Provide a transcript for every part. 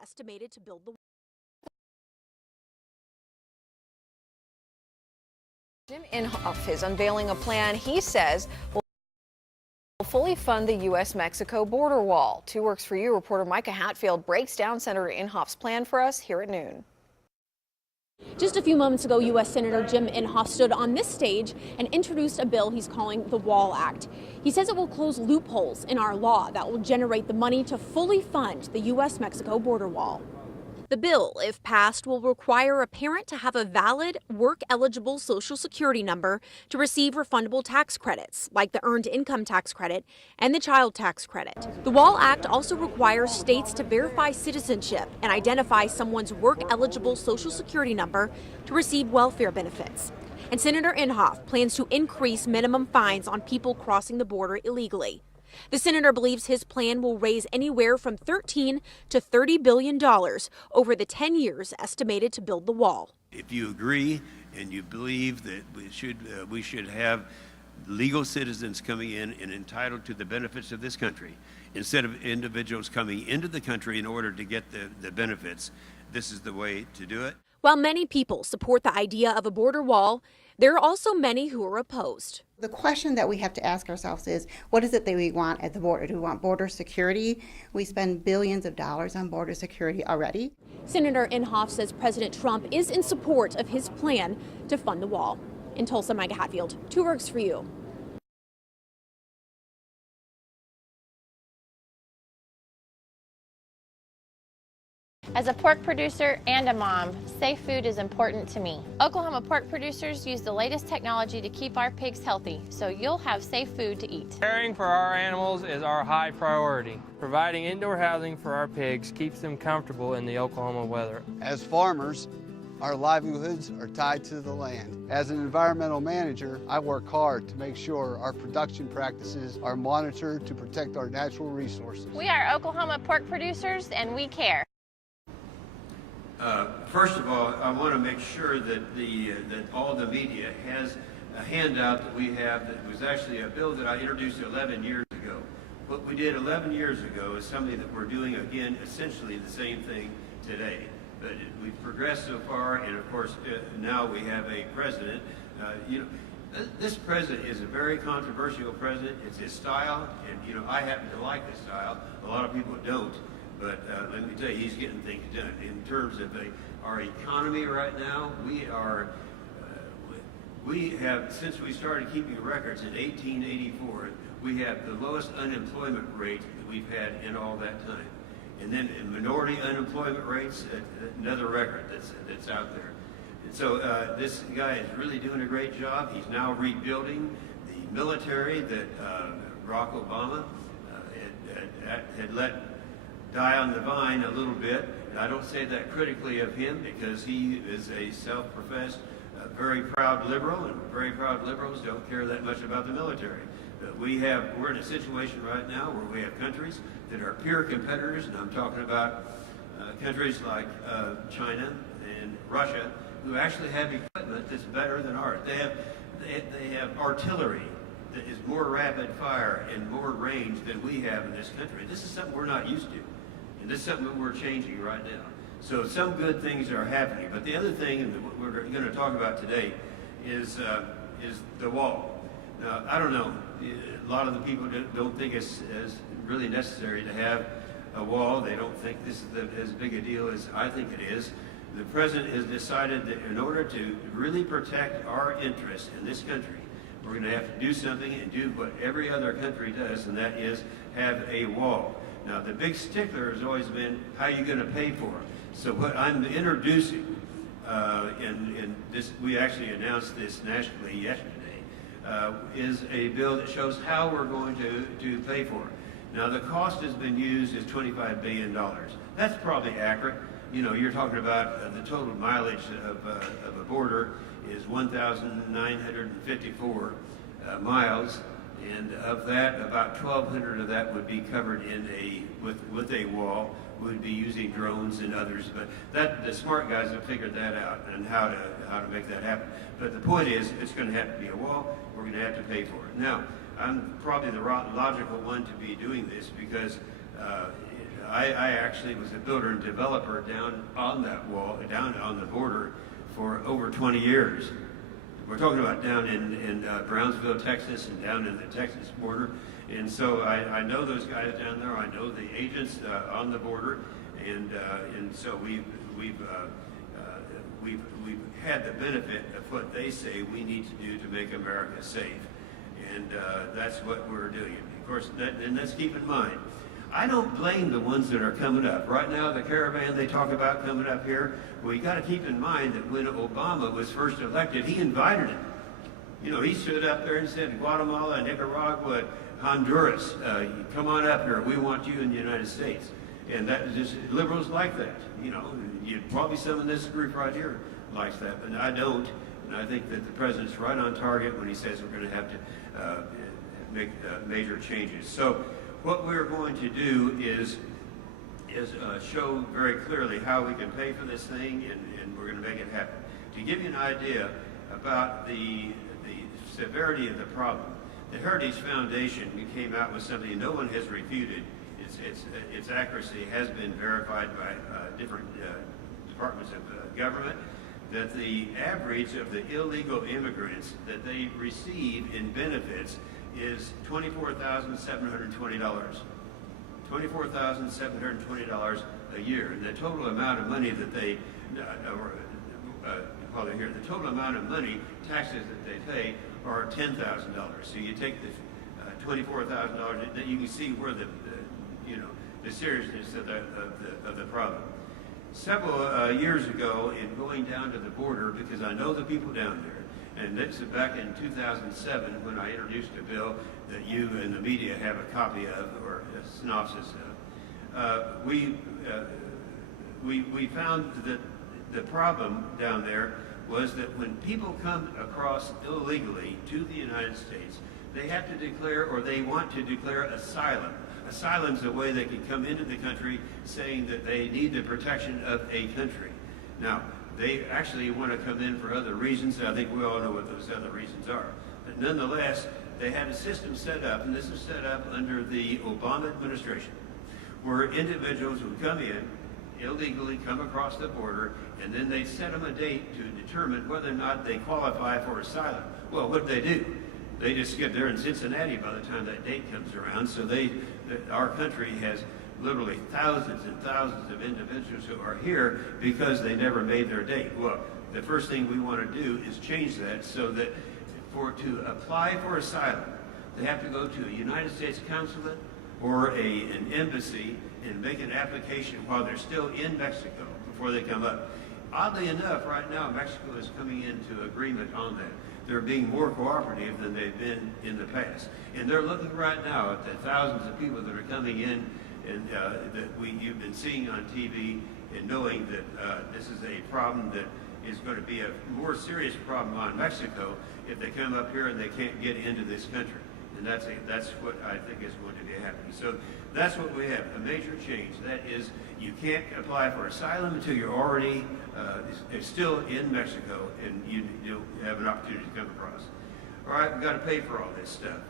estimated to build the wall. Inhofe is unveiling a plan he says will fully fund the U.S.-Mexico border wall. 2 Works for You reporter Micah Hatfield breaks down Senator Inhofe's plan for us here at noon. Just a few moments ago, U.S. Senator Jim Inhofe stood on this stage and introduced a bill he's calling the Wall Act. He says it will close loopholes in our law that will generate the money to fully fund the U.S.-Mexico border wall. The bill, if passed, will require a parent to have a valid, work-eligible Social Security number to receive refundable tax credits, like the Earned Income Tax Credit and the Child Tax Credit. The Wall Act also requires states to verify citizenship and identify someone's work-eligible Social Security number to receive welfare benefits. And Senator Inhofe plans to increase minimum fines on people crossing the border illegally. The senator believes his plan will raise anywhere from $13 to $30 billion over the 10 years estimated to build the wall. If you agree and you believe that we should have legal citizens coming in and entitled to the benefits of this country, instead of individuals coming into the country in order to get the benefits, this is the way to do it. While many people support the idea of a border wall, there are also many who are opposed. The question that we have to ask ourselves is, what is it that we want at the border? Do we want border security? We spend billions of dollars on border security already. Senator Inhofe says President Trump is in support of his plan to fund the wall. In Tulsa, Micah Hatfield, 2 Works for You. As a pork producer and a mom, safe food is important to me. Oklahoma pork producers use the latest technology to keep our pigs healthy, so you'll have safe food to eat. Caring for our animals is our high priority. Providing indoor housing for our pigs keeps them comfortable in the Oklahoma weather. As farmers, our livelihoods are tied to the land. As an environmental manager, I work hard to make sure our production practices are monitored to protect our natural resources. We are Oklahoma pork producers, and we care. First of all, I want to make sure that all the media has a handout that we have that was actually a bill that I introduced 11 years ago. What we did 11 years ago is something that we're doing again, essentially the same thing today. But we've progressed so far, and of course now we have a president. This president is a very controversial president. It's his style, and I happen to like his style. A lot of people don't. But let me tell you, he's getting things done. In terms of our economy right now, we have, since we started keeping records in 1884, we have the lowest unemployment rate that we've had in all that time. And then in minority unemployment rates, another record that's out there. And so this guy is really doing a great job. He's now rebuilding the military that Barack Obama had let die on the vine a little bit. And I don't say that critically of him, because he is a self-professed, very proud liberal, and very proud liberals don't care that much about the military. But we're in a situation right now where we have countries that are peer competitors, and I'm talking about countries like China and Russia, who actually have equipment that's better than ours. They have artillery that is more rapid fire and more range than we have in this country. This is something we're not used to. And this is something that we're changing right now. So some good things are happening. But the other thing, and what we're going to talk about today, is the wall. Now, I don't know. A lot of the people don't think it's really necessary to have a wall. They don't think this is as big a deal as I think it is. The president has decided that in order to really protect our interests in this country, we're going to have to do something and do what every other country does, and that is have a wall. Now, the big stickler has always been, how are you going to pay for it? So what I'm introducing, and this, we actually announced this nationally yesterday, is a bill that shows how we're going to pay for it. Now, the cost has been used as $25 billion. That's probably accurate. You're talking about the total mileage of a border is 1,954 miles. And of that, about 1,200 of that would be covered with a wall. We'd be using drones and others, but the smart guys have figured that out and how to make that happen. But the point is, it's going to have to be a wall. We're going to have to pay for it. Now, I'm probably the logical one to be doing this, because I actually was a builder and developer down on that wall, down on the border for over 20 years. We're talking about down in Brownsville, Texas, and down in the Texas border. And so I know those guys down there. I know the agents on the border, and so we've had the benefit of what they say we need to do to make America safe, and that's what we're doing. Of course, and let's keep in mind, I don't blame the ones that are coming up. Right now, the caravan they talk about coming up here, well, you got to keep in mind that when Obama was first elected, he invited it. You know, he stood up there and said, Guatemala, Nicaragua, Honduras, come on up here. We want you in the United States. And that is just, liberals like that. You know, probably some in this group right here likes that, but I don't. And I think that the president's right on target when he says we're going to have to make major changes. So what we're going to do is show very clearly how we can pay for this thing, and we're going to make it happen. To give you an idea about the severity of the problem, the Heritage Foundation came out with something no one has refuted. Its accuracy has been verified by different departments of government, that the average of the illegal immigrants that they receive in benefits is $24,720. $24,720 a year. And the total amount of money that they, while they're here, the total amount of money, taxes that they pay, are $10,000. So you take the $24,000, then you can see where the seriousness of the problem. Several years ago, in going down to the border, because I know the people down there, and this is back in 2007 when I introduced a bill that you and the media have a copy of, or a synopsis of. We found that the problem down there was that when people come across illegally to the United States, they have to declare, or they want to declare, asylum. Asylum is a way they can come into the country saying that they need the protection of a country. Now, they actually want to come in for other reasons. I think we all know what those other reasons are. But nonetheless, they had a system set up, and this was set up under the Obama administration, where individuals would come in, illegally come across the border, and then they set them a date to determine whether or not they qualify for asylum. Well, what do? They just get there in Cincinnati by the time that date comes around. So our country has literally thousands and thousands of individuals who are here because they never made their date. Well, the first thing we want to do is change that so that to apply for asylum, they have to go to a United States consulate or an embassy and make an application while they're still in Mexico before they come up. Oddly enough, right now, Mexico is coming into agreement on that. They're being more cooperative than they've been in the past. And they're looking right now at the thousands of people that are coming in and that you've been seeing on TV, and knowing that this is a problem that is going to be a more serious problem on Mexico if they come up here and they can't get into this country. And that's what I think is going to be happening. So that's what we have, a major change. That is, you can't apply for asylum until you're already still in Mexico and you have an opportunity to come across. All right, we've got to pay for all this stuff.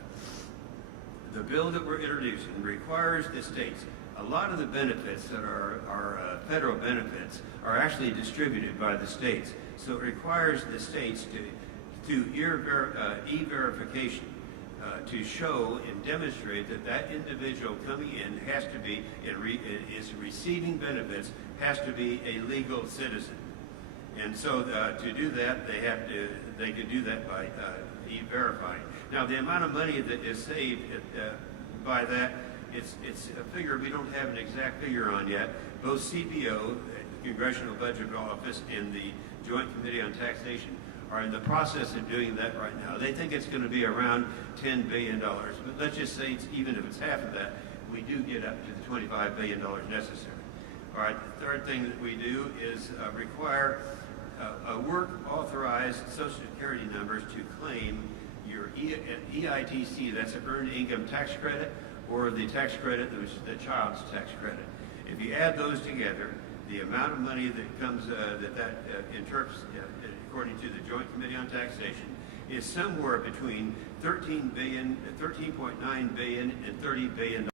The bill that we're introducing requires the states, a lot of the benefits that are federal benefits are actually distributed by the states. So it requires the states to e-verification. To show and demonstrate that that individual coming in has to be, is receiving benefits, has to be a legal citizen. And so to do that, they can do that by e-verifying. Now, the amount of money that is saved by that, it's a figure we don't have an exact figure on yet. Both CBO, the Congressional Budget Office, and the Joint Committee on Taxation are in the process of doing that right now. They think it's going to be around $10 billion. But let's just say even if it's half of that, we do get up to the $25 billion necessary. All right, the third thing that we do is require work-authorized Social Security numbers to claim your EITC, that's an Earned Income Tax Credit, or the tax credit, which is the child's tax credit. If you add those together, the amount of money that comes, interprets, according to the Joint Committee on Taxation, is somewhere between $13.9 billion and $30 billion.